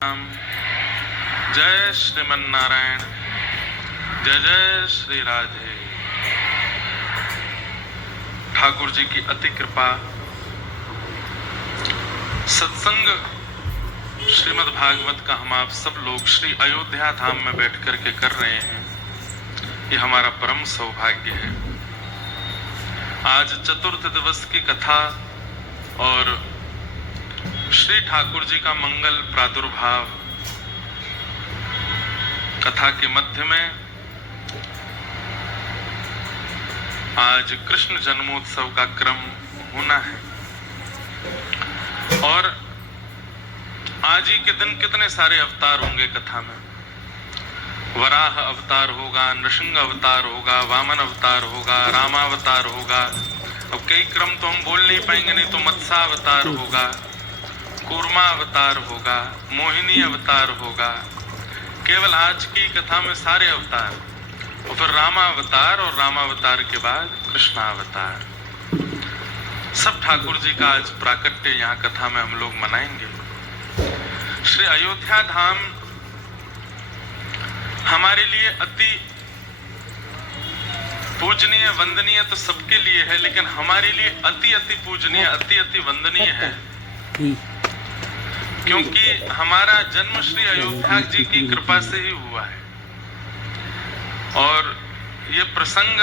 राम। जय श्रीमन नारायण। जय जय श्री राधे। ठाकुर जी की अति कृपा। सत्संग श्रीमद् भागवत का हम आप सब लोग श्री अयोध्या धाम में बैठ करके कर रहे हैं। ये हमारा परम सौभाग्य है। आज चतुर्थ दिवस की कथा और श्री ठाकुर जी का मंगल प्रादुर्भाव कथा के मध्य में आज कृष्ण जन्मोत्सव का क्रम होना है। और आज ही के दिन कितने सारे अवतार होंगे कथा में। वराह अवतार होगा, नृसिंह अवतार होगा, वामन अवतार होगा, रामावतार होगा। अब कई क्रम तो हम बोल नहीं पाएंगे, नहीं तो मत्स्यावतार होगा, कूर्मा अवतार होगा, मोहिनी अवतार होगा। केवल आज की कथा में सारे अवतार और फिर रामावतार और रामावतार के बाद कृष्णावतार। सब ठाकुर जी का आज प्राकट्य यहाँ कथा में हम लोग मनाएंगे। श्री अयोध्या धाम हमारे लिए अति पूजनीय वंदनीय तो सबके लिए है, लेकिन हमारे लिए अति अति पूजनीय अति अति वंदनीय है, क्योंकि हमारा जन्म श्री अयोध्या जी की कृपा से ही हुआ है। और ये प्रसंग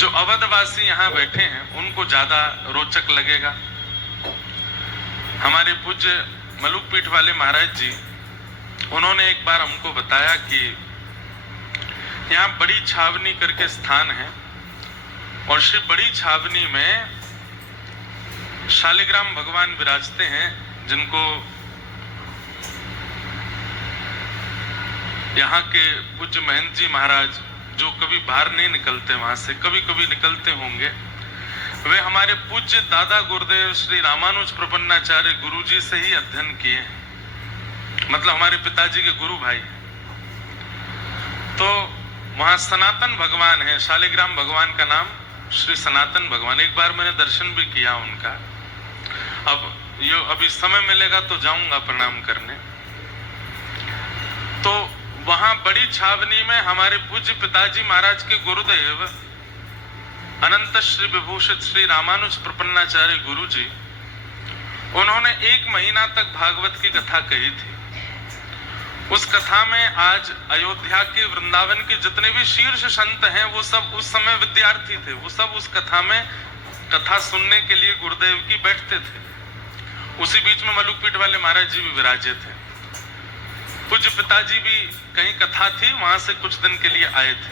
जो अवधवासी यहाँ बैठे हैं उनको ज्यादा रोचक लगेगा। हमारे पूज्य मलुकपीठ वाले महाराज जी, उन्होंने एक बार हमको बताया कि यहाँ बड़ी छावनी करके स्थान है और श्री बड़ी छावनी में शालिग्राम भगवान विराजते हैं, जिनको यहाँ के पूज्य महंत जी महाराज जो कभी बाहर नहीं निकलते, वहां से कभी कभी निकलते होंगे, वे हमारे पूज्य दादा गुरुदेव श्री रामानुज प्रपन्नाचार्य गुरु जी से ही अध्ययन किए, मतलब हमारे पिताजी के गुरु भाई। तो वहां सनातन भगवान है, शालिग्राम भगवान का नाम श्री सनातन भगवान। एक बार मैंने दर्शन भी किया उनका। अब ये अभी समय मिलेगा तो जाऊंगा प्रणाम करने। तो वहां बड़ी छावनी में हमारे पूज्य पिताजी महाराज के गुरुदेव अनंत श्री विभूषित श्री रामानुज प्रपन्नाचार्य गुरु जी, उन्होंने 1 महीना तक भागवत की कथा कही थी। उस कथा में आज अयोध्या के वृंदावन के जितने भी शीर्ष संत हैं वो सब उस समय विद्यार्थी थे। वो सब उस कथा में कथा सुनने के लिए गुरुदेव की बैठते थे। उसी बीच में मलुकपीठ वाले महाराज जी भी विराजे थे। पूज्य पिताजी भी कहीं कथा थी, वहां से कुछ दिन के लिए आए थे।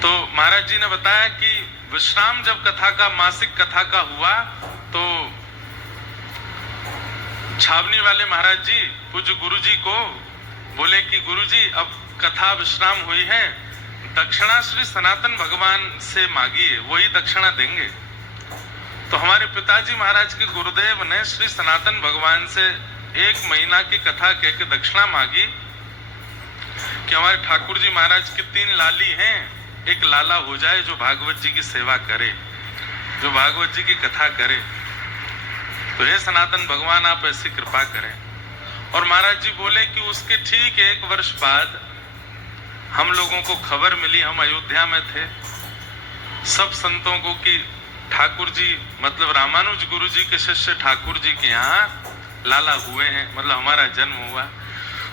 तो महाराज जी ने बताया कि विश्राम जब कथा का मासिक कथा का हुआ तो छावनी वाले महाराज जी पूज्य गुरु जी को बोले कि गुरु जी अब कथा विश्राम हुई है, दक्षिणा श्री सनातन भगवान से मांगिए, वही दक्षिणा देंगे। तो हमारे पिताजी महाराज के गुरुदेव ने श्री सनातन भगवान से 1 महीना की कथा कह के दक्षिणा मांगी कि हमारे ठाकुर जी महाराज की 3 लाली हैं, एक लाला हो जाए जो भागवत जी की सेवा करे, जो भागवत जी की कथा करे। तो हे सनातन भगवान आप ऐसी कृपा करें। और महाराज जी बोले कि उसके ठीक 1 वर्ष बाद हम लोगों को खबर मिली, हम अयोध्या में थे, सब संतों को कि ठाकुर जी मतलब रामानुज गुरु जी के शिष्य ठाकुर जी के यहाँ लाला हुए हैं, मतलब हमारा जन्म हुआ।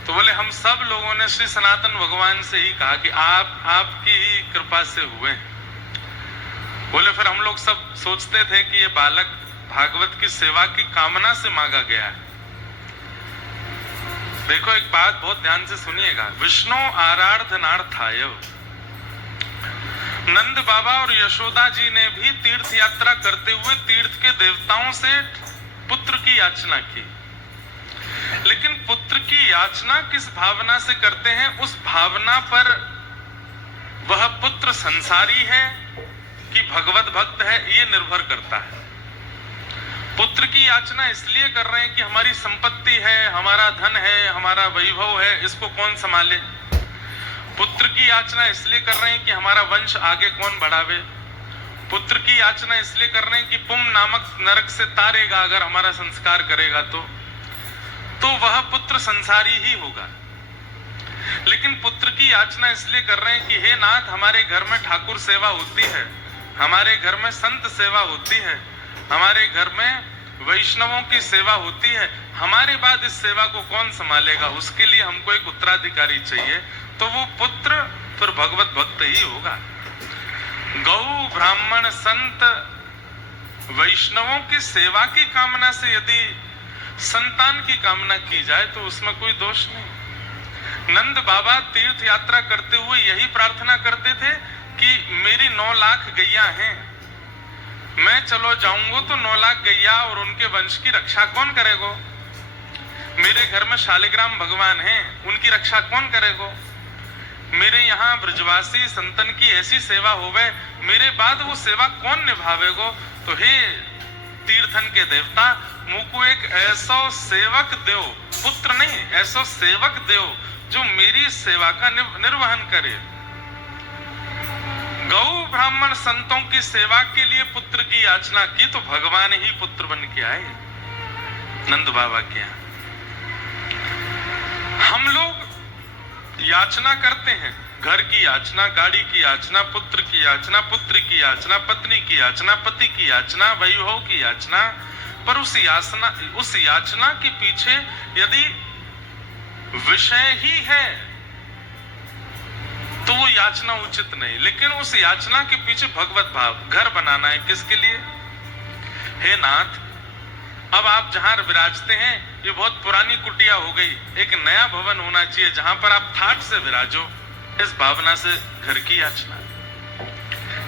तो बोले हम सब लोगों ने श्री सनातन भगवान से ही कहा कि आपकी ही कृपा से हुए। बोले फिर हम लोग सब सोचते थे कि ये बालक भागवत की सेवा की कामना से मांगा गया है। देखो एक बात बहुत ध्यान से सुनिएगा। विष्णु आराधनार्थाय, नंद बाबा और यशोदा जी ने भी तीर्थ यात्रा करते हुए तीर्थ के देवताओं से पुत्र की याचना की, लेकिन पुत्र की याचना किस भावना से करते हैं, उस भावना पर वह पुत्र संसारी है कि भगवत भक्त है, ये निर्भर करता है। पुत्र की याचना इसलिए कर रहे हैं कि हमारी संपत्ति है, हमारा धन है, हमारा वैभव है, इसको कौन संभाले। पुत्र की याचना इसलिए कर रहे हैं कि हमारा वंश आगे कौन बढ़ावे। पुत्र की याचना इसलिए कर रहे हैं कि पुम नामक नरक से तारेगा अगर हमारा संस्कार करेगा तो। तो वह पुत्र संसारी ही होगा। लेकिन पुत्र की याचना इसलिए कर रहे हैं कि हे नाथ, हमारे घर में ठाकुर सेवा होती है, हमारे घर में संत सेवा होती है, हमारे घर में वैष्णवों की सेवा होती है, हमारे बाद इस सेवा को कौन संभालेगा, उसके लिए हमको एक उत्तराधिकारी चाहिए। तो वो पुत्र फिर भगवत भक्त ही होगा। गौ ब्राह्मण संत वैष्णवों की सेवा की कामना से यदि संतान की कामना की जाए तो उसमें कोई दोष नहीं। नंद बाबा तीर्थ यात्रा करते हुए यही प्रार्थना करते थे कि मेरी 9 लाख गैया हैं, मैं चलो जाऊंगा तो 9 लाख गैया और उनके वंश की रक्षा कौन करेगा? मेरे घर में शालिग्राम भगवान हैं, उनकी रक्षा कौन करेगा? मेरे यहाँ ब्रजवासी संतन की ऐसी सेवा होवे, मेरे बाद वो सेवा कौन निभावेगो? तो हे तीर्थन के देवता, मुझको एक ऐसा सेवक दो, पुत्र नहीं, ऐसा सेवक दो जो मेरी सेवा का निर्वहन करे। गौ ब्राह्मण संतों की सेवा के लिए पुत्र की याचना की तो भगवान ही पुत्र बन के आए नंद बाबा के यहाँ। हम लोग याचना करते हैं, घर की याचना, गाड़ी की याचना, पुत्र की याचना, पुत्री की याचना, पत्नी की याचना, पति की याचना, वैभव की याचना, पर उस याचना के पीछे यदि विषय ही है तो वो याचना उचित नहीं। लेकिन उस याचना के पीछे भगवत भाव, घर बनाना है किसके लिए? हे नाथ, अब आप जहां विराजते हैं ये बहुत पुरानी कुटिया हो गई, एक नया भवन होना चाहिए जहां पर आप ठाठ से विराजो, इस भावना से घर की याचना।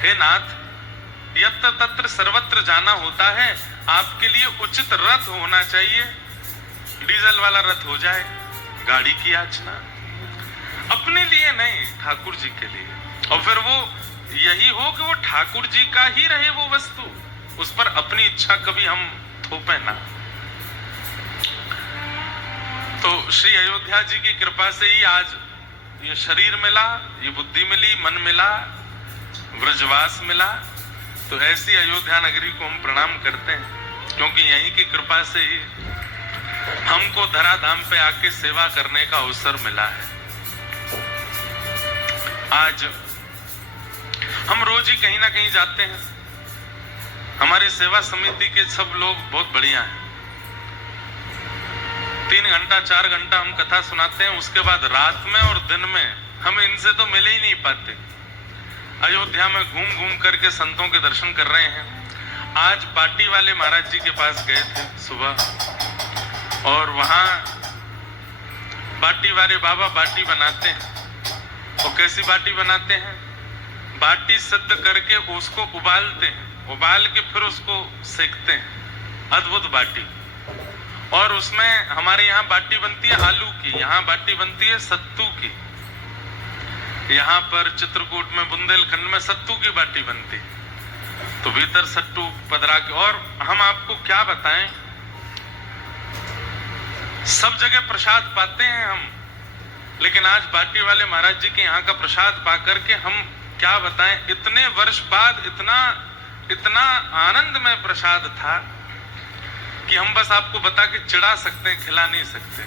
हे नाथ, यत्र तत्र सर्वत्र जाना होता है, आपके लिए उचित रथ होना चाहिए, डीजल वाला रथ हो जाए, गाड़ी की याचना। अपने लिए नहीं, ठाकुर जी के लिए। और फिर वो यही हो कि वो ठाकुर जी का ही रहे वो वस्तु, उस पर अपनी इच्छा कभी हम थोपे ना। तो श्री अयोध्या जी की कृपा से ही आज ये शरीर मिला, ये बुद्धि मिली, मन मिला, ब्रजवास मिला। तो ऐसी अयोध्या नगरी को हम प्रणाम करते हैं, क्योंकि यहीं की कृपा से ही हमको धराधाम पे आके सेवा करने का अवसर मिला है। आज हम रोज ही कहीं ना कहीं जाते हैं, हमारे सेवा समिति के सब लोग बहुत बढ़िया हैं। 3 घंटा 4 घंटा हम कथा सुनाते हैं, उसके बाद रात में और दिन में हम इनसे तो मिले ही नहीं पाते। अयोध्या में घूम घूम करके संतों के दर्शन कर रहे हैं। आज बाटी वाले महाराज जी के पास गए थे सुबह, और वहां बाटी वाले बाबा बाटी बनाते हैं। और कैसी बाटी बनाते हैं? बाटी सिद्ध करके उसको उबालते हैं, उबाल के फिर उसको सेकते हैं। अद्भुत बाटी। और उसमें हमारे यहाँ बाटी बनती है आलू की, यहाँ बाटी बनती है सत्तू की। यहाँ पर चित्रकूट में बुंदेलखंड में सत्तू की बाटी बनती है, तो भीतर सत्तू पधरा के। और हम आपको क्या बताएं, सब जगह प्रसाद पाते हैं हम, लेकिन आज बाटी वाले महाराज जी के यहाँ का प्रसाद पा करके हम क्या बताएं, इतने वर्ष बाद इतना आनंदमय प्रसाद था कि हम बस आपको बता के चिढ़ा सकते हैं, खिला नहीं सकते।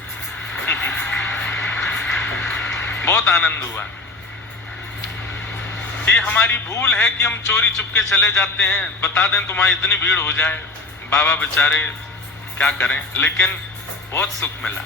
बहुत आनंद हुआ। ये हमारी भूल है कि हम चोरी चुपके चले जाते हैं, बता दें तुम्हारी इतनी भीड़ हो जाए, बाबा बेचारे क्या करें, लेकिन बहुत सुख मिला।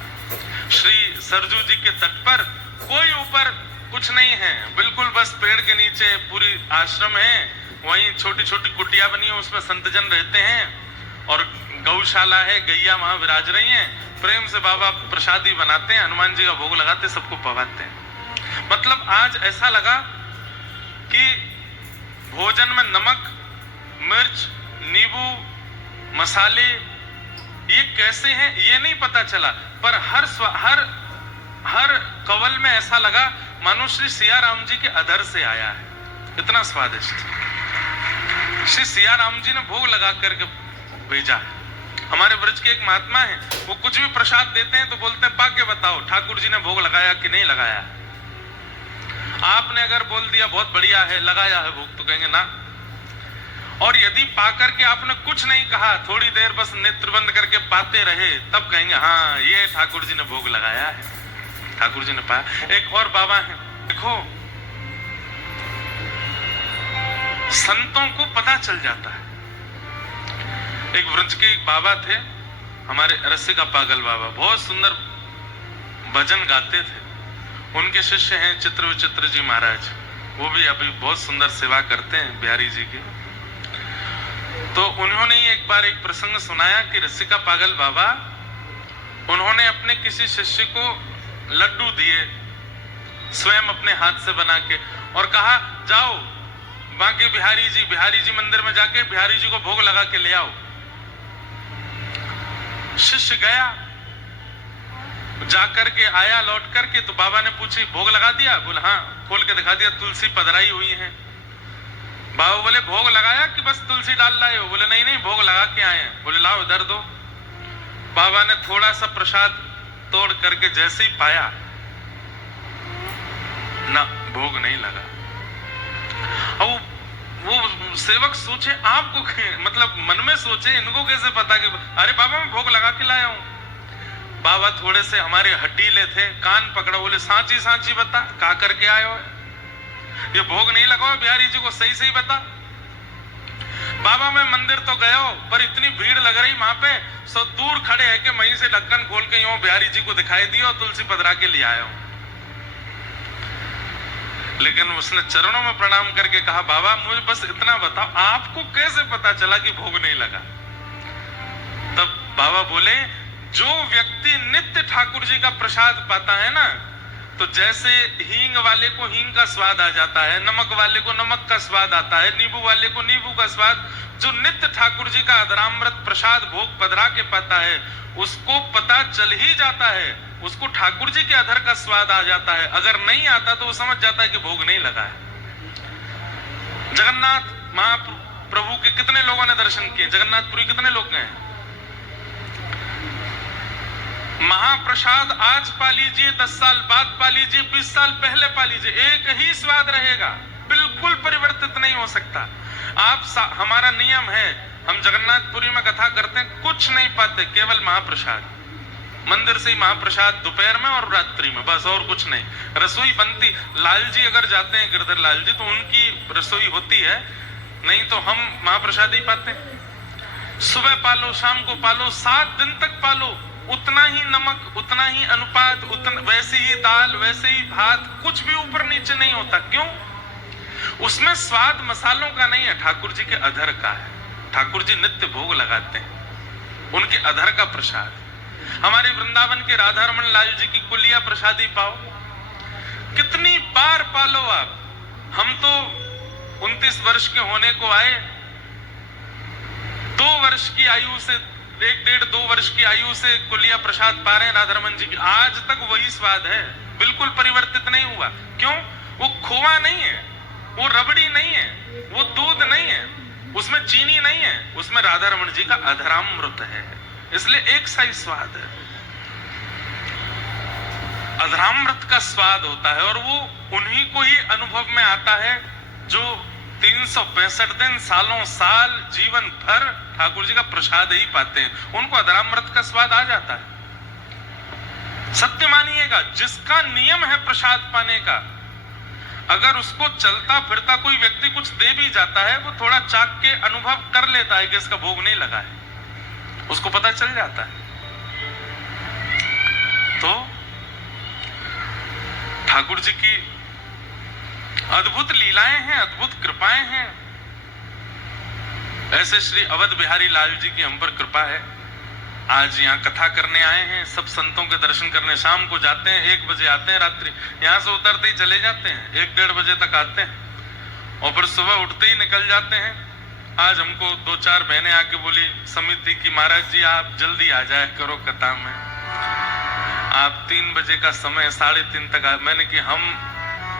श्री सरजू जी के तट पर कोई ऊपर कुछ नहीं है, बिल्कुल बस पेड़ के नीचे पूरी आश्रम है, वहीं छोटी छोटी कुटिया बनी है, उसमें संतजन रहते हैं, और गौशाला है, गैया वहां विराज रही हैं। प्रेम से बाबा प्रसादी बनाते हैं, हनुमान जी का भोग लगाते, सबको पवाते हैं। मतलब आज ऐसा लगा कि भोजन में नमक, मिर्च, नींबू, मसाले ये कैसे हैं ये नहीं पता चला, पर हर कवल में ऐसा लगा मानो श्री सिया राम जी के अधर से आया है, इतना स्वादिष्ट। श्री सिया राम जी ने भोग लगा करके भेजा है। हमारे ब्रज के एक महात्मा है, वो कुछ भी प्रसाद देते हैं तो बोलते हैं पाके बताओ ठाकुर जी ने भोग लगाया कि नहीं लगाया। आपने अगर बोल दिया बहुत बढ़िया है, लगाया है भोग, तो कहेंगे ना। और यदि पाकर के आपने कुछ नहीं कहा, थोड़ी देर बस नेत्र बंद करके पाते रहे, तब कहेंगे हाँ ये ठाकुर जी ने भोग लगाया है, ठाकुर जी ने पाया। एक और बाबा है, देखो संतों को पता चल जाता है। एक वृंज के एक बाबा थे, हमारे रसिका पागल बाबा, बहुत सुंदर भजन गाते थे। उनके शिष्य हैं चित्र विचित्र जी महाराज, वो भी अभी बहुत सुंदर सेवा करते हैं बिहारी जी की। तो उन्होंने एक बार एक प्रसंग सुनाया कि रसिका पागल बाबा, उन्होंने अपने किसी शिष्य को लड्डू दिए स्वयं अपने हाथ से बना के, और कहा जाओ बांके बिहारी जी मंदिर में जाके बिहारी जी को भोग लगा के ले आओ। शिष्य गया, जाकर के आया, लौट करके तो बाबा ने पूछी भोग लगा दिया? बोले हाँ। खोल के दिखा दिया, तुलसी पधराई हुई है। बाबा बोले भोग लगाया कि बस तुलसी डाल लाए हो? बोले नहीं नहीं, भोग लगा के आए हैं। बोले लाओ इधर दो। बाबा ने थोड़ा सा प्रसाद तोड़ करके जैसे ही पाया ना, भोग नहीं लगा। अब वो सेवक सोचे, आपको मतलब मन में सोचे इनको कैसे पता कि अरे बाबा मैं भोग लगा के लाया हूं। बाबा थोड़े से हमारे हटीले थे, कान पकड़ा, बोले सांची सांची बता कहा करके आए हो, ये भोग नहीं लगाओ बिहारी जी को, सही सही बता। बाबा मैं मंदिर तो गया हो, पर इतनी भीड़ लग रही वहां पे, सो दूर खड़े है कि वहीं से ढक्कन खोल के यूं बिहारी जी को दिखाई दिया और तुलसी पधरा के ले आया हूं। लेकिन उसने चरणों में प्रणाम करके कहा बाबा मुझे बस इतना बताओ, आपको कैसे पता चला कि भोग नहीं लगा? तब बाबा बोले जो व्यक्ति नित्य ठाकुर जी का प्रसाद पाता है ना, तो जैसे हींग वाले को हींग का स्वाद आ जाता है, नमक वाले को नमक का स्वाद आता है, नींबू वाले को नींबू का स्वाद, जो नित्य ठाकुर जी का अधरामृत प्रसाद भोग पधरा के पाता है उसको पता चल ही जाता है, उसको ठाकुर जी के अधर का स्वाद आ जाता है। अगर नहीं आता तो वो समझ जाता है कि भोग नहीं लगा है। जगन्नाथ महाप्रभु के कितने लोगों ने दर्शन किए? जगन्नाथपुरी कितने लोग गए? महाप्रसाद आज पा लीजिए, 10 साल बाद पा लीजिए, 20 साल पहले पा लीजिए, एक ही स्वाद रहेगा, बिल्कुल परिवर्तित नहीं हो सकता। हमारा नियम है, हम जगन्नाथपुरी में कथा करते हैं, कुछ नहीं पाते, केवल महाप्रसाद, मंदिर से ही महाप्रसाद दोपहर में और रात्रि में, बस और कुछ नहीं। रसोई बनती, लाल जी अगर जाते हैं गिरधर लाल जी तो उनकी रसोई होती है, नहीं तो हम महाप्रसाद ही पाते हैं। सुबह पालो, शाम को पालो, 7 दिन तक पालो, उतना ही नमक, उतना ही अनुपात, वैसे ही दाल, वैसे ही भात, कुछ भी ऊपर नीचे नहीं होता। क्यों? उसमें स्वाद मसालों का नहीं है, ठाकुर जी के अधर का है। ठाकुर जी नित्य भोग लगाते हैं, उनके अधर का प्रसाद। हमारे वृंदावन के राधा रमन लाल जी की कुलिया प्रसादी पाओ, कितनी बार पालो आप। हम तो 29 वर्ष के होने को आए, 2 वर्ष की आयु से, 1-1.5-2 वर्ष की आयु से कुलिया प्रसाद पा रहे हैं राधा रमन जी की, आज तक वही स्वाद है, बिल्कुल परिवर्तित नहीं हुआ। क्यों? वो खोआ नहीं है, वो रबड़ी नहीं है, वो दूध नहीं है, उसमें चीनी नहीं है, उसमें राधा रमन जी का अधरामृत है, इसलिए एक सा ही स्वाद है। अधरामृत का स्वाद होता है और वो उन्हीं को ही अनुभव में आता है जो 365 दिन, सालों साल, जीवन भर ठाकुर जी का प्रसाद ही पाते हैं, उनको अधरामृत का स्वाद आ जाता है। सत्य मानिएगा, जिसका नियम है प्रसाद पाने का, अगर उसको चलता फिरता कोई व्यक्ति कुछ दे भी जाता है, वो थोड़ा चाक के अनुभव कर लेता है कि इसका भोग नहीं लगा है, उसको पता चल जाता है। तो ठाकुर जी की अद्भुत लीलाएं हैं, अद्भुत कृपाएं हैं। ऐसे श्री अवध बिहारी लाल जी की हम पर कृपा है। आज यहाँ कथा करने आए हैं, सब संतों के दर्शन करने। शाम को जाते हैं, 1 बजे आते हैं, रात्रि यहाँ से उतरते ही चले जाते हैं, 1-1.5 बजे तक आते हैं और फिर सुबह उठते ही निकल जाते हैं। आज हमको 2-4 बहनें आके बोली समिति की, महाराज जी आप जल्दी आ जाए करो कथा में, आप 3 बजे का समय 3:30 तक आए। मैंने कि हम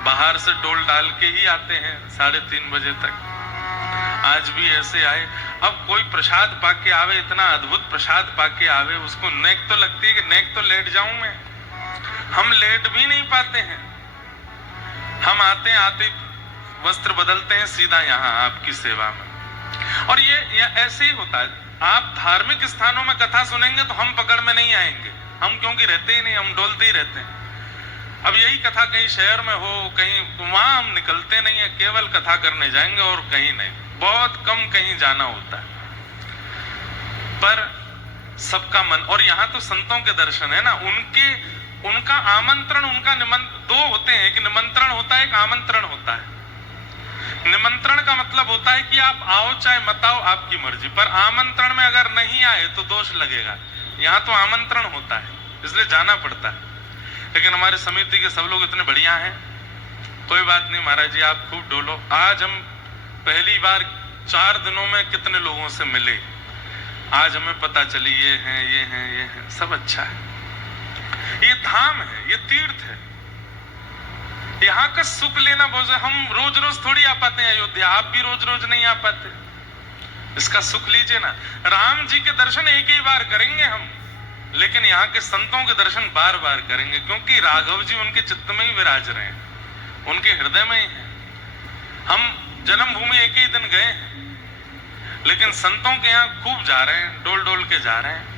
बाहर से डोल डाल के ही आते हैं 3:30 बजे तक, आज भी ऐसे आए। अब कोई प्रसाद पाके आवे, इतना अद्भुत प्रसाद पाके आवे, उसको नेक तो लगती है कि नेक तो लेट जाऊं मैं, हम लेट भी नहीं पाते हैं। हम आते वस्त्र बदलते हैं, सीधा यहाँ आपकी सेवा में, और ये ऐसे ही होता है। आप धार्मिक स्थानों में कथा सुनेंगे तो हम पकड़ में नहीं आएंगे, हम क्योंकि रहते ही नहीं, हम डोलते ही रहते हैं। अब यही कथा कहीं शहर में हो, कहीं, वहां हम निकलते नहीं है, केवल कथा करने जाएंगे और कहीं नहीं, बहुत कम कहीं जाना होता है। पर सबका मन, और यहाँ तो संतों के दर्शन है ना, उनका आमंत्रण, उनका निमंत्रण, दो होते हैं, एक निमंत्रण होता है, एक आमंत्रण होता है। निमंत्रण का मतलब होता है कि आप आओ चाहे मत आओ, आपकी मर्जी, पर आमंत्रण में अगर नहीं आए तो दोष लगेगा। यहाँ तो आमंत्रण होता है, इसलिए जाना पड़ता है। लेकिन हमारे समिति के सब लोग इतने बढ़िया हैं, कोई बात नहीं महाराज जी, आप खूब डोलो। आज हम पहली बार 4 दिनों में कितने लोगों से मिले, आज हमें पता चली ये हैं, ये हैं, ये हैं, सब अच्छा है। ये धाम है, ये तीर्थ है, यहाँ का सुख लेना बहुत। हम रोज रोज थोड़ी आ पाते हैं अयोध्या, आप भी रोज रोज नहीं आ पाते, इसका सुख लीजिए ना। राम जी के दर्शन एक ही बार करेंगे हम, लेकिन यहाँ के संतों के दर्शन बार बार करेंगे, क्योंकि राघव जी उनके चित्त में ही विराज रहे हैं, उनके हृदय में ही है। हम जन्मभूमि एक ही दिन गए हैं, लेकिन संतों के यहाँ खूब जा रहे हैं, डोल डोल के जा रहे हैं।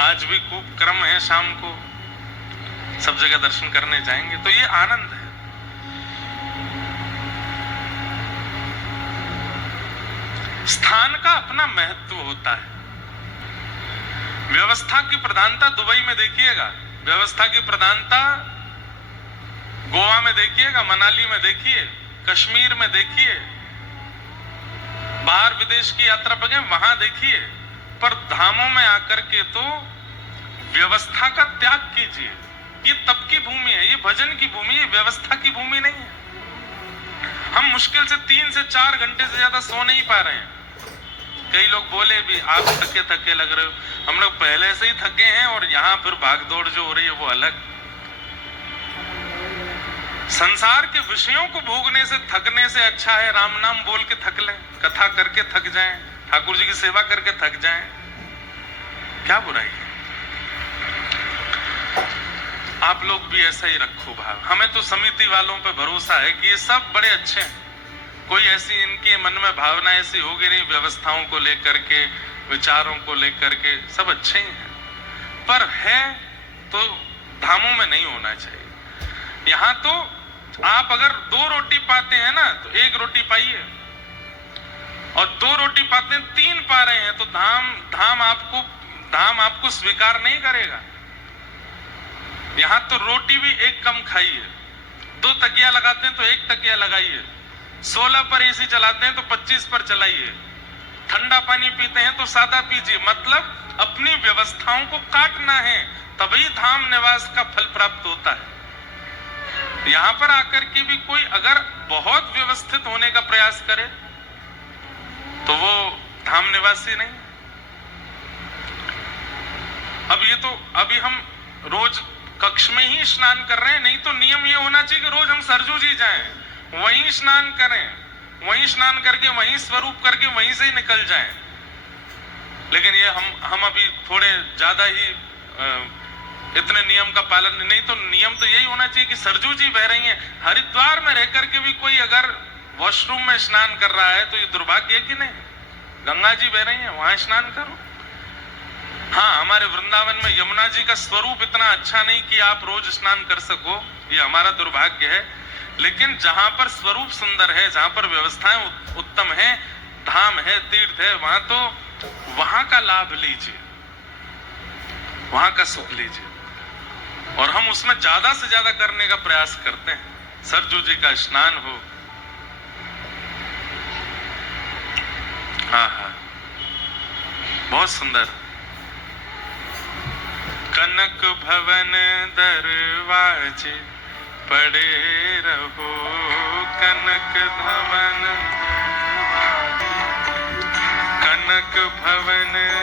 आज भी खूब क्रम है, शाम को सब जगह दर्शन करने जाएंगे, तो ये आनंद है। स्थान का अपना महत्व होता है। व्यवस्था की प्रधानता दुबई में देखिएगा, व्यवस्था की प्रधानता गोवा में देखिएगा, मनाली में देखिए, कश्मीर में देखिए, बाहर विदेश की यात्रा पर गए वहां देखिए, पर धामों में आकर के तो व्यवस्था का त्याग कीजिए। ये तप की भूमि है, ये भजन की भूमि है, व्यवस्था की भूमि नहीं है। हम मुश्किल से 3 से 4 घंटे से ज्यादा सो नहीं पा रहे हैं। कई लोग बोले भी आप थके थके लग रहे हो, हम लोग पहले से ही थके हैं, और यहाँ फिर भागदौड़ जो हो रही है वो अलग। संसार के विषयों को भोगने से थकने से अच्छा है राम नाम बोल के थक लें, कथा करके थक जाएं, ठाकुर जी की सेवा करके थक जाएं, क्या बुराई है। आप लोग भी ऐसा ही रखो भाव। हमें तो समिति वालों पे भरोसा है कि ये सब बड़े अच्छे हैं, कोई ऐसी इनके मन में भावना ऐसी होगी नहीं, व्यवस्थाओं को लेकर के, विचारों को लेकर के सब अच्छे ही हैं, पर है तो धामों में नहीं होना चाहिए। यहाँ तो आप अगर 2 रोटी पाते हैं ना तो 1 रोटी पाइए, और 2 रोटी पाते हैं 3 पा रहे हैं तो धाम आपको स्वीकार नहीं करेगा। यहाँ तो रोटी भी 1 कम खाइए, 2 तकिया लगाते हैं तो 1 तकिया लगाइए, 16 पर एसी चलाते हैं तो 25 पर चलाइए, ठंडा पानी पीते हैं तो सादा पीजिए। मतलब अपनी व्यवस्थाओं को काटना है, तभी धाम निवास का फल प्राप्त होता है। यहां पर आकर के भी कोई अगर बहुत व्यवस्थित होने का प्रयास करे तो वो धाम निवासी नहीं। अब ये तो अभी हम रोज कक्ष में ही स्नान कर रहे हैं, नहीं तो नियम ये होना चाहिए कि रोज हम सरजू जी जाएं, वहीं स्नान करें, वहीं स्नान करके वहीं स्वरूप करके वहीं से ही निकल जाएं। लेकिन ये हम अभी थोड़े ज्यादा ही इतने नियम का पालन नहीं, तो नियम तो यही होना चाहिए कि सरजू जी बह रही हैं, हरिद्वार में रह करके भी कोई अगर वॉशरूम में स्नान कर रहा है तो ये दुर्भाग्य है कि नहीं, गंगा जी बह रही हैं वहां स्नान करो। हाँ, हमारे वृंदावन में यमुना जी का स्वरूप इतना अच्छा नहीं कि आप रोज स्नान कर सको, ये हमारा दुर्भाग्य है। लेकिन जहां पर स्वरूप सुंदर है, जहां पर व्यवस्थाएं उत्तम है, धाम है, तीर्थ है, वहां का लाभ लीजिए, वहां का सुख लीजिए। और हम उसमें ज्यादा से ज्यादा करने का प्रयास करते हैं। सरजू जी का स्नान हो, हाँ हाँ, बहुत सुंदर। कनक भवन दरवाजे पड़े रहो, कनक भवन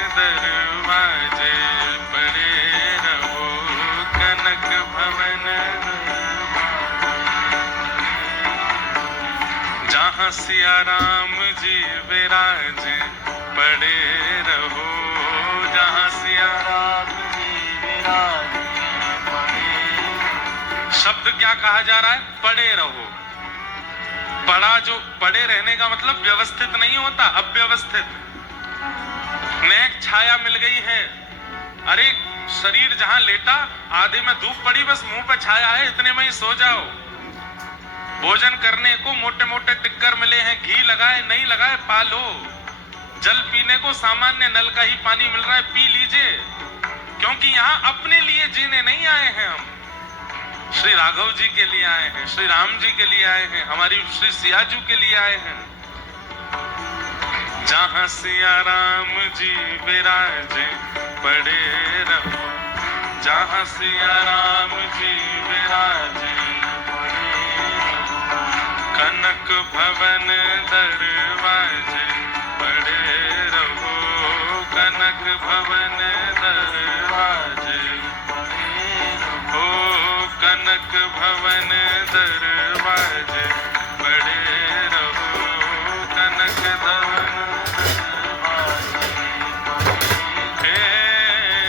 दरवाजे पड़े रहो, कनक भवन जहाँ सिया राम जी विराजे पड़े रहो, जहाँ सिया राम जी विराजे पड़े। शब्द क्या कहा जा रहा है? पड़े रहो। पड़े रहने का मतलब व्यवस्थित नहीं होता, अव्यवस्थित। नेक छाया मिल गई है, अरे शरीर जहां लेटा, आधे में धूप पड़ी, बस मुंह पे छाया है, इतने में ही सो जाओ। भोजन करने को मोटे मोटे टिक्कर मिले हैं, घी लगाए नहीं लगाए पालो। जल पीने को सामान्य नल का ही पानी मिल रहा है, पी लीजिए, क्योंकि यहाँ अपने लिए जीने नहीं आए हैं हम, श्री राघव जी के लिए आए हैं, श्री राम जी के लिए आए हैं, हमारी श्री सियाजू के लिए आए हैं। जहां सिया राम जी विराजे पड़े रहो, जहां सिया राम जी विराजे पड़े रहो, कनक भवन दरवाजे पड़े रहो, कनक भवन दरवाजे पड़े रहो, कनक भवन दरवाजे पड़े रहो, कनक भवन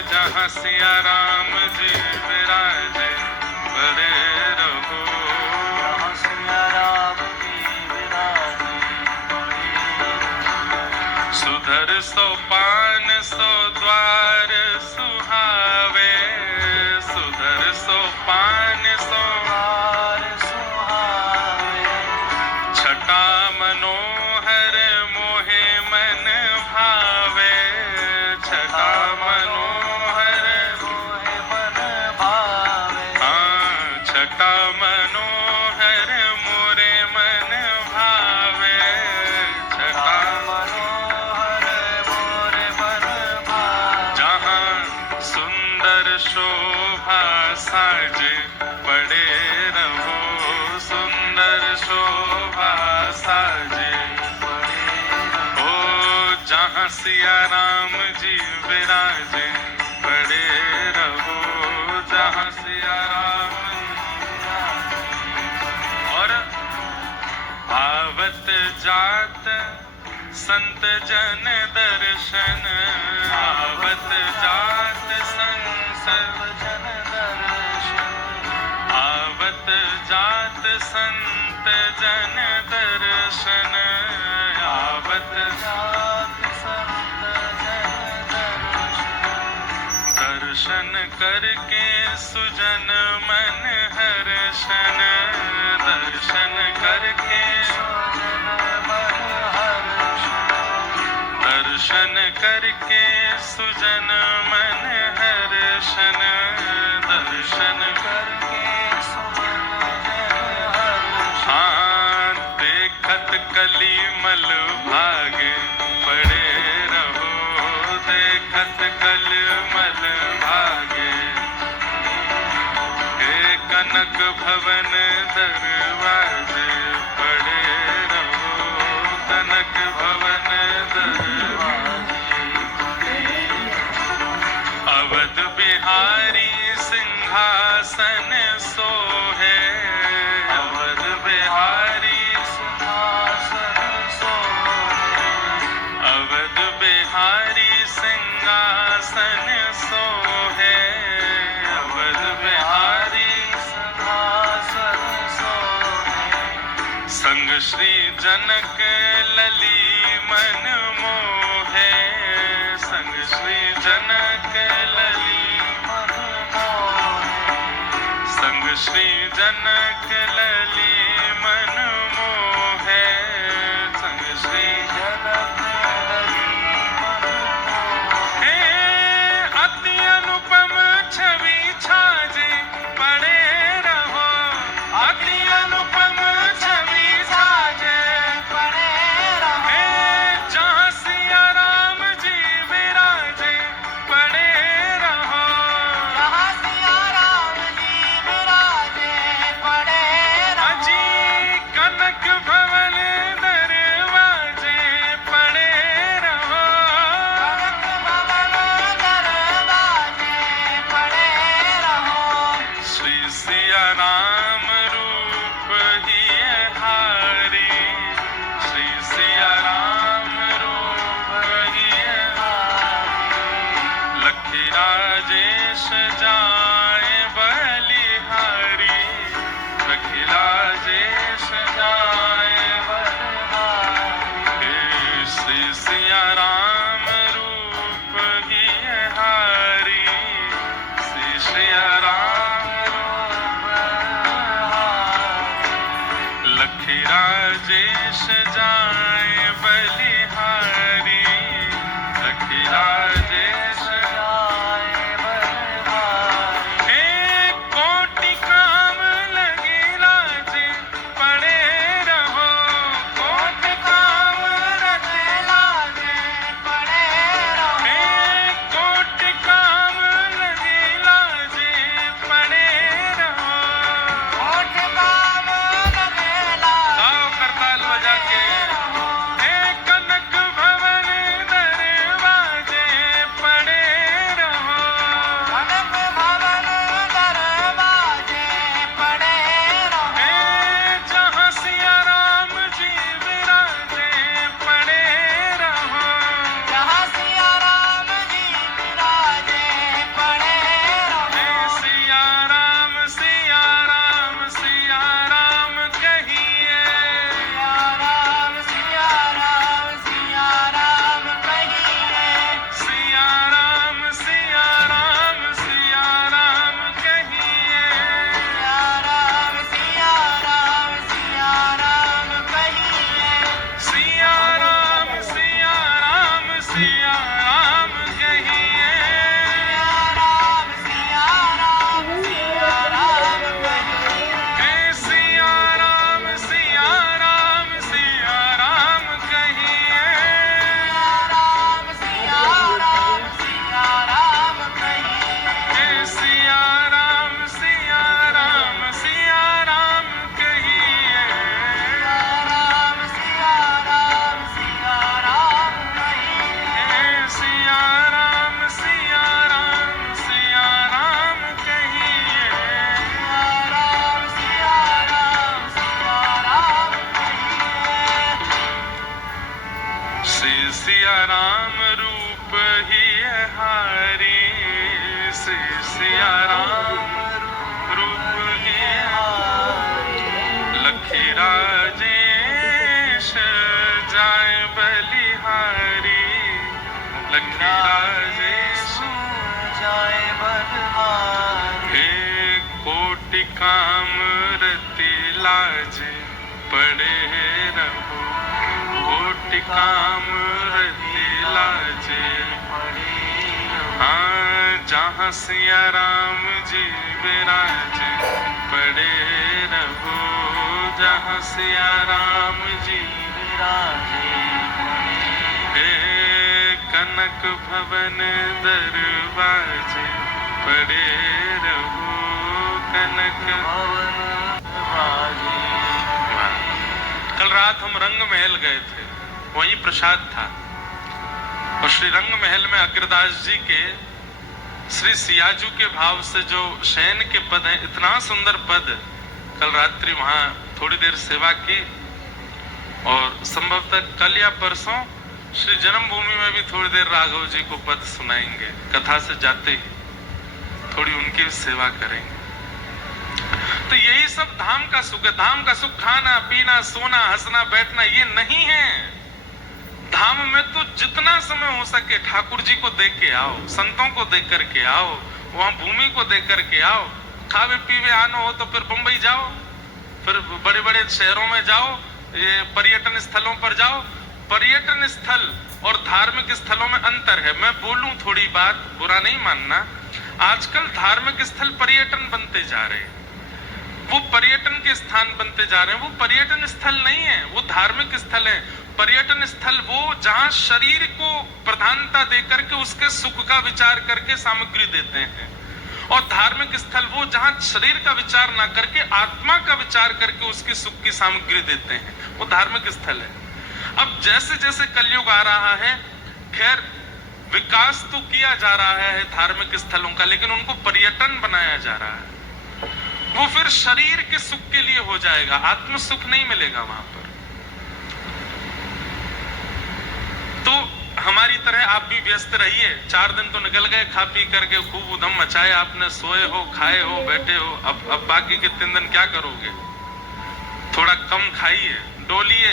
जहां सिया राम जी विराजे पड़े रहो, जहां सिया राम जी विराजे पड़े रहो। सुधर सोपान सो द्वार सुहावे, सुधर सोपान सो द्वार सुहावे, छटा मनोहर मोहे मन भावे, छटा मनोहर मोहे मन भावे, हाँ छटा मनोहर मोरे मन भावे, छटा मनोहर मोरे मन भावे। जहाँ सुंदर शोभा साजे पड़े रहो, सुंदर शोभा साजे पड़े रहो, जहाँ सिया राम जी विराजे पड़े रहो, जहाँ सिया राम जी विराजे। और आवत जात संत जन दर्शन, आवत जात संत जन दर्शन, आवत जात संत जन दर्शन, आवत जात संत जन दर्शन, दर्शन करके सुजन मन हर्षण, दर्शन करके सुजन मन हर्षण, दर्शन करके सुजन मन हर्षण, दर्शन करके सुजन हर्षण। हाँ देखत कली मल भागे पड़े रहो, देखत कल मल भागे, हे कनक भवन दरवाजे पड़े रहो, कनक भवन दरवाजे। अवध बिहारी सिंहासन सोहे, अवध बिहारी सिंहासन सोहे, अवध बिहारी सिंहासन सोहे, अवध बिहारी सिंहासन सोहे, संग श्री जनक लली मन मोहे, संग श्री जनक लली मन मोहे, संग श्री जनक लली मन मोहे, संग श्री जनक लली मन मोहे। अति अनुपम छवि छाजे पड़े रहो, अति अनुपम छवि छाजे पड़े रहो, जहाँ सिया राम जी विराजे पड़े रहो, जहाँ सिया राम जी विराजे पड़े रहो। अजी कनक भवन दरवाजे पड़े रहो, कनक भवन दरवाजे पड़े रहो। श्री सिया राम रूप ही हारी, श्री सिया राम रूप ही हारी, लखी राजेश जाए बलिहारी, लखी राजेश जाए जाए बलिहारी, लखी राजेश जाए बलिहारी। हे कोटि काम लगे लाजे पड़े रहो, कोटि काम लगे लाजे पड़े रहो। हे कोटि काम लगे लाजे पड़े रहो, कोटि काम लगे लाजे। गाओ करताल बजा के। हे कनक भवन दरवाजे पड़े रहो, कनक भवन दरवाजे पड़े रहो। हे जहाँ सिया राम जी विराजे पड़े रहो, जहाँ सिया राम जी विराजे पड़े रहो। हे सिया राम सिया राम सिया राम कहिए, सिया राम सिया राम सिया राम कहिए, सिया राम सिया राम सिया राम कहिए, सिया राम सिया राम सिया राम कहिए, सिया राम सिया राम सिया राम कहिए, सिया राम सिया राम सिया राम कहिए। हे सिया राम सिया राम सिया राम कहिए, सिया राम सिया राम सिया राम कहिए। हे सिया राम सिया राम सिया राम कहिए, सिया राम सिया राम सिया राम कहिए। हे सिया राम सिया राम सिया राम कहिए, सिया राम सिया राम सिया राम कहिए। श्री सिया राम रूप ही है हारी, श्री सिया राम रूप ही है हारी। लखी राजेश जाए बलिहारी, लखी राजेश जाए बलिहारी। हे कोटि काम रति लाजे पड़े रहो, कोटि काम रति लाजे पड़े रहो। हाँ जहाँ सिया राम जी विराजे पड़े रहो, जहाँ सिया राम जी विराजे पड़े। हे कनक भवन दरवाजे पड़े रहो, कनक भवन दरवाजे। कल रात हम रंग महल गए थे, वहीं प्रसाद था और श्री रंग महल में अग्रदास जी के श्री सियाजू के भाव से जो शयन के पद हैं, इतना सुंदर पद। कल रात्रि वहां थोड़ी देर सेवा की और संभवतः कल या परसों श्री जन्मभूमि में भी थोड़ी देर राघव जी को पद सुनाएंगे। कथा से जाते ही थोड़ी उनकी सेवा करेंगे। तो यही सब धाम का सुख है। धाम का सुख खाना पीना सोना हंसना बैठना ये नहीं है। धाम में तो जितना समय हो सके ठाकुर जी को देख के आओ, संतों को देख करके आओ, वहां भूमि को देख करके आओ। खावे पीवे आना हो तो फिर बंबई जाओ, फिर बड़े बड़े शहरों में जाओ, ये पर्यटन स्थलों पर जाओ। पर्यटन स्थल और धार्मिक स्थलों में अंतर है। मैं बोलूं थोड़ी बात, बुरा नहीं मानना। आजकल धार्मिक स्थल पर्यटन बनते जा रहे हैं, वो पर्यटन के स्थान बनते जा रहे हैं। वो पर्यटन स्थल नहीं है, वो धार्मिक स्थल है। पर्यटन स्थल वो जहां शरीर को प्रधानता देकर के उसके सुख का विचार करके सामग्री देते हैं, और धार्मिक स्थल वो जहां शरीर का विचार ना करके आत्मा का विचार करके उसकी सुख की सामग्री देते हैं, वो धार्मिक स्थल है। अब जैसे जैसे कलयुग आ रहा है, खैर विकास तो किया जा रहा है धार्मिक स्थलों का, लेकिन उनको पर्यटन बनाया जा रहा है। वो फिर शरीर के सुख के लिए हो जाएगा, आत्म सुख नहीं मिलेगा वहां पर। तो हमारी तरह आप भी व्यस्त रहिए। 4 दिन तो निकल गए खा पी करके, खूब उधम मचाए आपने, सोए हो, खाए हो, बैठे हो। अब बाकी के 3 दिन क्या करोगे? थोड़ा कम खाइए, डोलिए,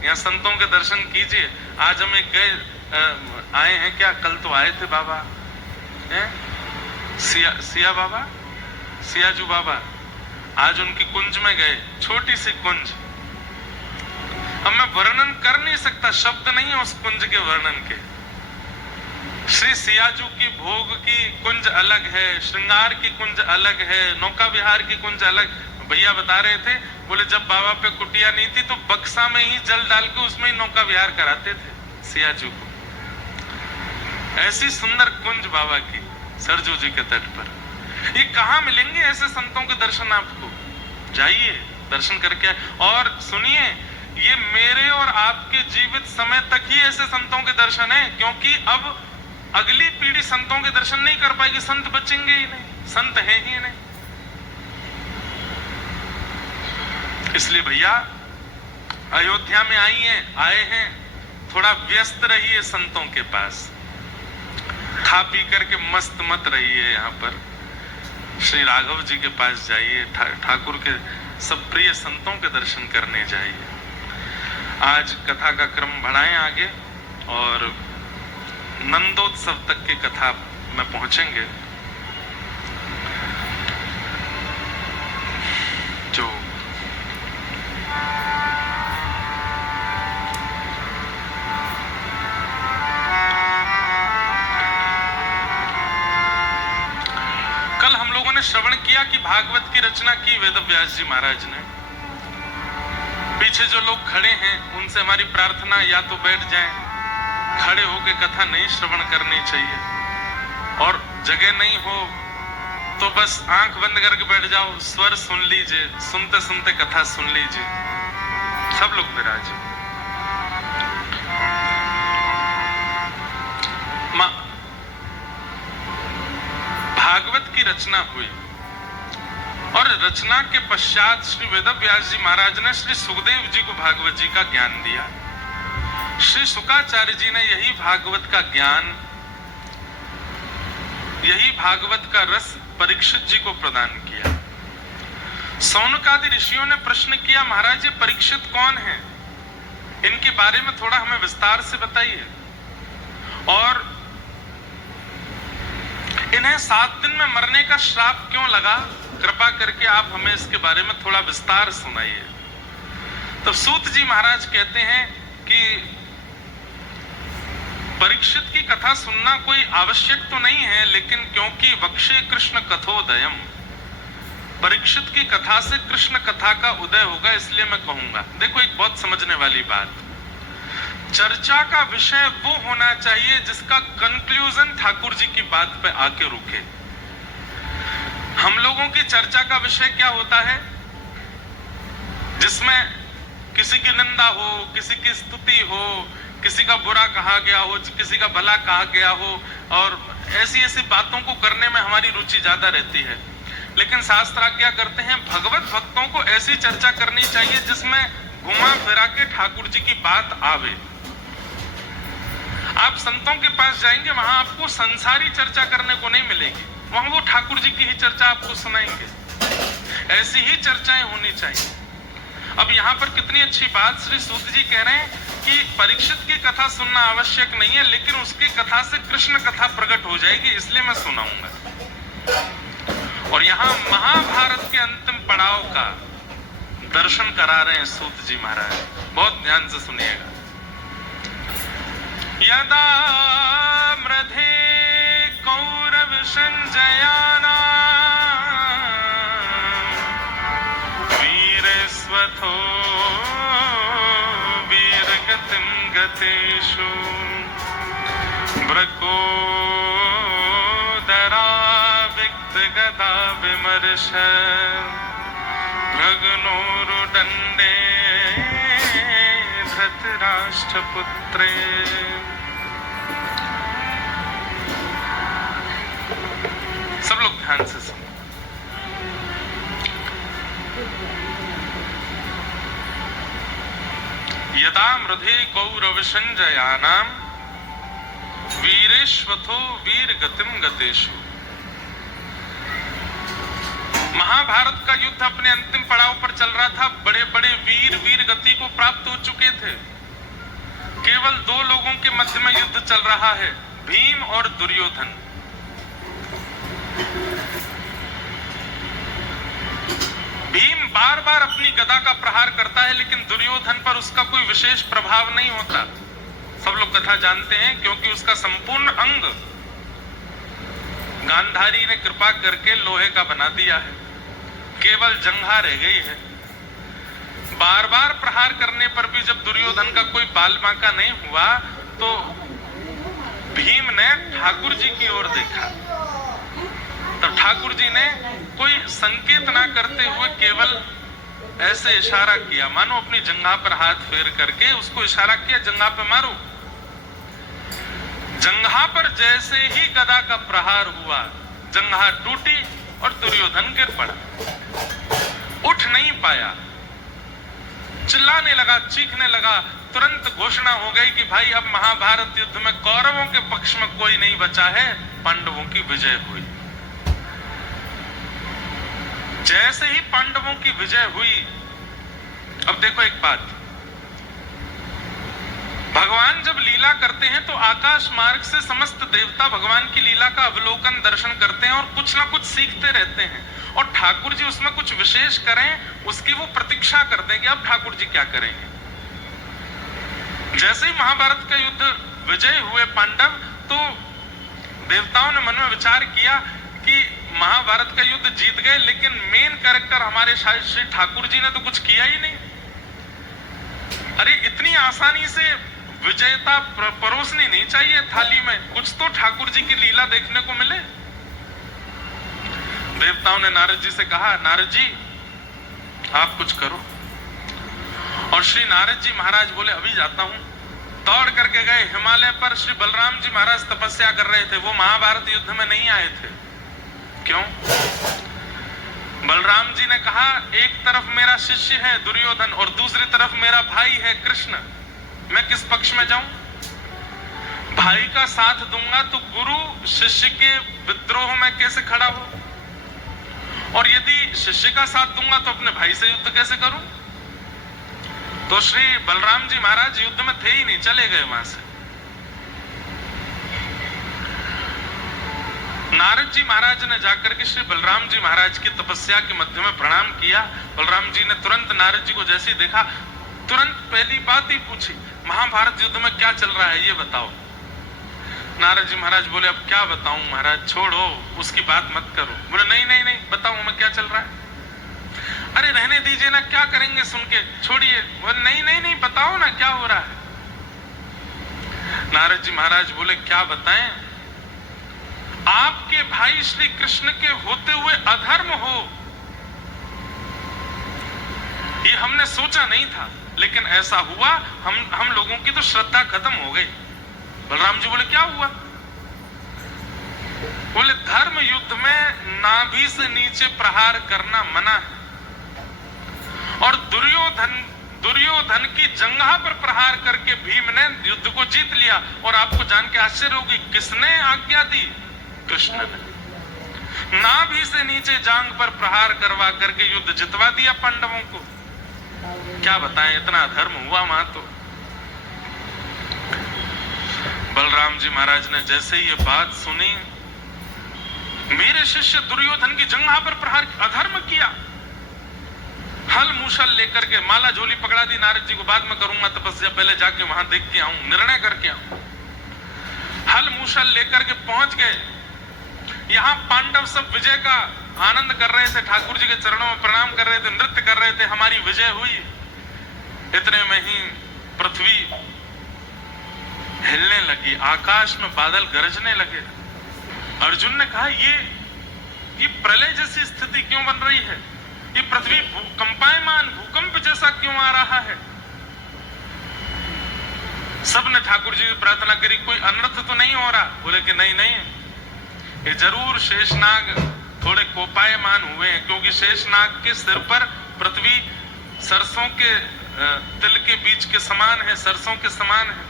यहाँ संतों के दर्शन कीजिए। आज हम एक गए आए हैं, क्या कल तो आए थे बाबा सिया बाबा, सियाजू बाबा। आज उनकी कुंज में गए, छोटी सी कुंज। अब मैं वर्णन कर नहीं सकता, शब्द नहीं है उस कुंज के वर्णन के। श्री सियाजू की भोग की कुंज अलग है, श्रृंगार की कुंज अलग है, नौका विहार की कुंज अलग। भैया बता रहे थे, बोले जब बाबा पे कुटिया नहीं थी तो बक्सा में ही जल डाल के उसमें ही नौका विहार कराते थे सियाजू को। ऐसी सुंदर कुंज बाबा की सरजू जी के तट पर। ये कहाँ मिलेंगे ऐसे संतों के दर्शन आपको? जाइए दर्शन करके। और सुनिए, ये मेरे और आपके जीवित समय तक ही ऐसे संतों के दर्शन है, क्योंकि अब अगली पीढ़ी संतों के दर्शन नहीं कर पाएगी, संत बचेंगे ही नहीं, संत है ही नहीं। इसलिए भैया अयोध्या में आए हैं, थोड़ा व्यस्त रहिए संतों के पास, खा पी करके मस्त मत रहिए। यहाँ पर श्री राघव जी के पास जाइए, ठाकुर के सब प्रिय संतों के दर्शन करने जाइए। आज कथा का क्रम बढ़ाएं आगे और नंदोत्सव तक की कथा में पहुंचेंगे। जो कल हम लोगों ने श्रवण किया कि भागवत की रचना की वेदव्यास जी महाराज ने। पीछे जो लोग खड़े हैं उनसे हमारी प्रार्थना, या तो बैठ जाएं, खड़े होकर कथा नहीं श्रवण करनी चाहिए, और जगह नहीं हो तो बस आंख बंद करके बैठ जाओ, स्वर सुन लीजिए, सुनते सुनते कथा सुन लीजिए। सब लोग विराज। भागवत की रचना हुई और रचना के पश्चात श्री वेदव्यास जी महाराज ने श्री सुखदेव जी को भागवत जी का ज्ञान दिया। श्री शुकाचार्य जी ने यही भागवत का ज्ञान, यही भागवत का रस परीक्षित जी को प्रदान किया। सौनकादि ऋषियों ने प्रश्न किया, महाराज ये परीक्षित कौन है, इनके बारे में थोड़ा हमें विस्तार से बताइए, और इन्हें 7 दिन में मरने का श्राप क्यों लगा, कृपा करके आप हमें इसके बारे में थोड़ा विस्तार सुनाइए। तो सूत जी महाराज कहते हैं कि परीक्षित की कथा सुनना कोई आवश्यक तो नहीं है, लेकिन क्योंकि वक्षे कृष्ण कथोदयम, परीक्षित की कथा से कृष्ण कथा का उदय होगा, इसलिए मैं कहूंगा। देखो एक बहुत समझने वाली बात, चर्चा का विषय वो होना चाहिए जिसका कंक्लूजन ठाकुर जी की बात पे आके रुके। हम लोगों की चर्चा का विषय क्या होता है, जिसमें किसी की निंदा हो, किसी की स्तुति हो, किसी का बुरा कहा गया हो, किसी का भला कहा गया हो, और ऐसी ऐसी बातों को करने में हमारी रुचि ज्यादा रहती है। लेकिन शास्त्र आज्ञा करते हैं भगवत भक्तों को ऐसी चर्चा करनी चाहिए जिसमें घुमा फिरा के ठाकुर जी की बात आवे। आप संतों के पास जाएंगे, वहां आपको संसारी चर्चा करने को नहीं मिलेगी, वहां वो ठाकुर जी की ही चर्चा आपको सुनाएंगे। ऐसी ही चर्चाएं होनी चाहिए। अब यहाँ पर कितनी अच्छी बात श्री सूत जी कह रहे हैं कि परीक्षित की कथा सुनना आवश्यक नहीं है, लेकिन उसकी कथा से कृष्ण कथा प्रकट हो जाएगी, इसलिए मैं सुनाऊंगा। और यहाँ महाभारत के अंतिम पड़ाव का दर्शन करा रहे हैं सूत जी महाराज, बहुत ध्यान से सुनिएगा। यदा मृधे कौरव संजयाना वीरस्वथो वीरगतिं गतेषु भृकोदरा विक्तगदा विमर्श भृगनोरुदण्डे धृतराष्ट्रपुत्रे। सब लोग ध्यान से सुनो। यदा मृधे कौरव संजयानां वीरेश्वथो वीरगतिं गतेषु। महाभारत का युद्ध अपने अंतिम पड़ाव पर चल रहा था। बड़े बड़े वीर वीर गति को प्राप्त हो चुके थे। केवल 2 लोगों के मध्य में युद्ध चल रहा है, भीम और दुर्योधन। भीम बार बार बार अपनी गदा का प्रहार करता है, लेकिन दुर्योधन पर उसका कोई विशेष प्रभाव नहीं होता। सब लोग कथा जानते हैं, क्योंकि उसका संपूर्ण अंग गांधारी ने कृपा करके लोहे का बना दिया है, केवल जंघा रह गई है। बार बार प्रहार करने पर भी जब दुर्योधन का कोई बाल बांका नहीं हुआ, तो भीम ने ठाकुर जी की ओर देखा। तब ठाकुर जी ने कोई संकेत ना करते हुए केवल ऐसे इशारा किया, मानो अपनी जंघा पर हाथ फेर करके उसको इशारा किया, जंघा पे मारो। जंघा पर जैसे ही गदा का प्रहार हुआ, जंघा टूटी और दुर्योधन गिर पड़ा, उठ नहीं पाया, चिल्लाने लगा, चीखने लगा। तुरंत घोषणा हो गई कि भाई अब महाभारत युद्ध में कौरवों के पक्ष में कोई नहीं बचा है, पांडवों की विजय हुई। जैसे ही पांडवों की विजय हुई, अब देखो एक बात, भगवान जब लीला करते हैं तो आकाश मार्ग से समस्त देवता भगवान की लीला का अवलोकन दर्शन करते हैं और कुछ ना कुछ सीखते रहते हैं, और ठाकुर जी उसमें कुछ विशेष करें उसकी वो प्रतीक्षा करते हैं कि अब ठाकुर जी क्या करेंगे। जैसे ही महाभारत का युद्ध विजय हुए पांडव, तो देवताओं ने मन में विचार किया कि महाभारत का युद्ध जीत गए, लेकिन मेन कैरेक्टर हमारे शायद श्री ठाकुर जी ने तो कुछ किया ही नहीं। अरे इतनी आसानी से विजयता परोसनी नहीं चाहिए थाली में, कुछ तो ठाकुर जी की लीला देखने को मिले। देवताओं ने नारद जी से कहा, नारद जी आप कुछ करो। और श्री नारद जी महाराज बोले, अभी जाता हूं। दौड़ करके गए हिमालय पर। श्री बलराम जी महाराज तपस्या कर रहे थे, वो महाभारत युद्ध में नहीं आए थे। क्यों? बलराम जी ने कहा, एक तरफ मेरा शिष्य है दुर्योधन और दूसरी तरफ मेरा भाई है कृष्ण, मैं किस पक्ष में जाऊं? भाई का साथ दूंगा तो गुरु शिष्य के विद्रोह में कैसे खड़ा हो, और यदि शिष्य का साथ दूंगा तो अपने भाई से युद्ध कैसे करूं? तो श्री बलराम जी महाराज युद्ध में थे ही नहीं, चले गए वहां से। नारद जी महाराज ने जाकर के श्री बलराम जी महाराज की तपस्या के मध्य में प्रणाम किया। बलराम जी ने तुरंत नारद जी को जैसे ही देखा, तुरंत पहली बात ही पूछी, महाभारत युद्ध में क्या चल रहा है ये बताओ। नारद जी महाराज बोले, अब क्या बताऊं महाराज, छोड़ो उसकी बात मत करो। बोले नहीं नहीं नहीं बताओ मैं क्या चल रहा है। अरे रहने दीजिए ना, क्या करेंगे सुन के, छोड़िए। बोले नहीं नहीं नहीं बताओ ना क्या हो रहा है। नारद जी महाराज बोले, क्या बताएं, आपके भाई श्री कृष्ण के होते हुए अधर्म हो, ये हमने सोचा नहीं था, लेकिन ऐसा हुआ। हम लोगों की तो श्रद्धा खत्म हो गई। बलराम जी बोले, क्या हुआ? बोले, धर्म युद्ध में नाभि से नीचे प्रहार करना मना है, और दुर्योधन की जंघा पर प्रहार करके भीम ने युद्ध को जीत लिया। और आपको जान के आश्चर्य होगी, किसने आज्ञा दी? कृष्ण ने। नाभि से नीचे जांग पर प्रहार करवा करके युद्ध जितवा दिया पांडवों को। क्या बताएं, इतना धर्म हुआ वहां तो। बलराम जी महाराज ने जैसे ही ये बात सुनी, मेरे शिष्य दुर्योधन की जंघा पर प्रहार अधर्म किया, हल मूसल लेकर के माला झोली पकड़ा दी नारद जी को, बाद में करूंगा तपस्या, पहले जाके वहां देख के आऊं, निर्णय करके आऊं। हल मूसल लेकर के पहुंच गए। यहां पांडव सब विजय का आनंद कर रहे थे, ठाकुर जी के चरणों में प्रणाम कर रहे थे, नृत्य कर रहे थे, हमारी विजय हुई। इतने में ही पृथ्वी हिलने लगी, आकाश में बादल गरजने लगे। अर्जुन ने कहा, ये प्रलय जैसी स्थिति क्यों बन रही है? ये पृथ्वी कंपायमान भूकंप जैसा क्यों आ रहा है? सबने ठाकुर जी से प्रार्थना करी, कोई अनर्थ तो नहीं हो रहा? बोले कि नहीं नहीं, ये जरूर शेषनाग थोड़े कोपायमान हुए हैं, क्योंकि शेषनाग के सिर पर पृथ्वी सरसों के तिल के बीज के समान है, सरसों के समान है,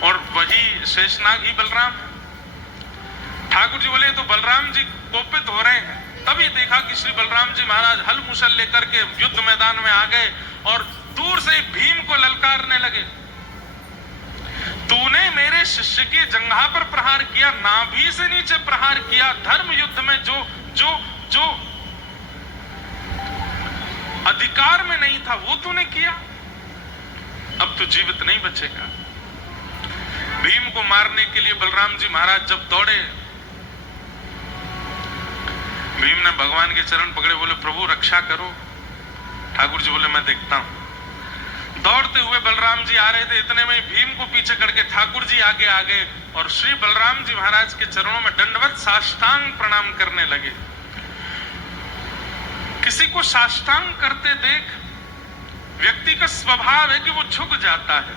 और वही शेषनाग ही बलराम है। ठाकुर जी बोले, तो बलराम जी कोपित हो रहे हैं। तभी देखा कि श्री बलराम जी महाराज हल मूसल लेकर के युद्ध मैदान में आ गए और दूर से भीम को ललकारने लगे, तूने मेरे शिष्य की जंघा पर प्रहार किया, नाभि से नीचे प्रहार किया। धर्म युद्ध में जो जो जो विचार में नहीं था वो तूने किया, अब तू जीवित नहीं बचेगा। भीम को मारने के लिए बलराम जी महाराज जब दौड़े, भीम ने भगवान के चरण पकड़े, बोले प्रभु रक्षा करो। ठाकुर जी बोले मैं देखता हूं। दौड़ते हुए बलराम जी आ रहे थे, इतने में भीम को पीछे करके ठाकुर जी आगे आ गए और श्री बलराम जी महाराज के चरणों में दंडवत साष्टांग प्रणाम करने लगे। किसी को साष्टांग करते देख व्यक्ति का स्वभाव है कि वो झुक जाता है।